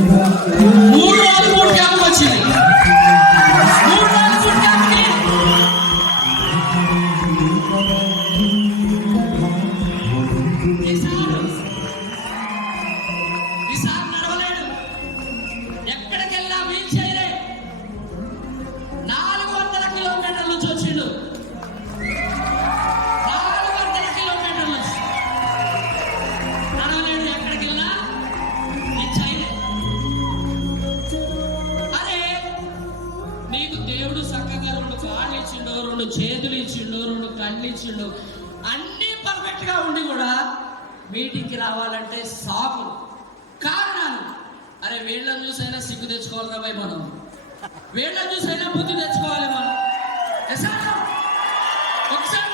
3 రోజులు boot camp వచ్చింది. 3 రోజులు బూట్ క్యాంప్కి ఈసారి నడవలేడు, ఎక్కడికెళ్ళా వీల్ చేయలే. 400 కిలోమీటర్ల నుంచి వచ్చిండు. 400 కిలోమీటర్ల నుంచి నడవలేడు, ఎక్కడికెళ్ళా వీల్ చేయలే. అరే నీకు దేవుడు చక్కగా 2 కాళ్ళు ఇచ్చిండు, 2 చేతులు ఇచ్చిండు, 2 కళ్ళు ఇచ్చిండు, అన్ని పర్ఫెక్ట్ గా ఉండి కూడా మీటింగ్కి రావాలంటే సాకు కారణాలు. అరే వీళ్ళని చూసైనా సిగ్గు తెచ్చుకోవాలిరా భయ్, మనం వీళ్ళని చూసైనా బుద్ధి తెచ్చుకోవాలి మనం. ఒకసారి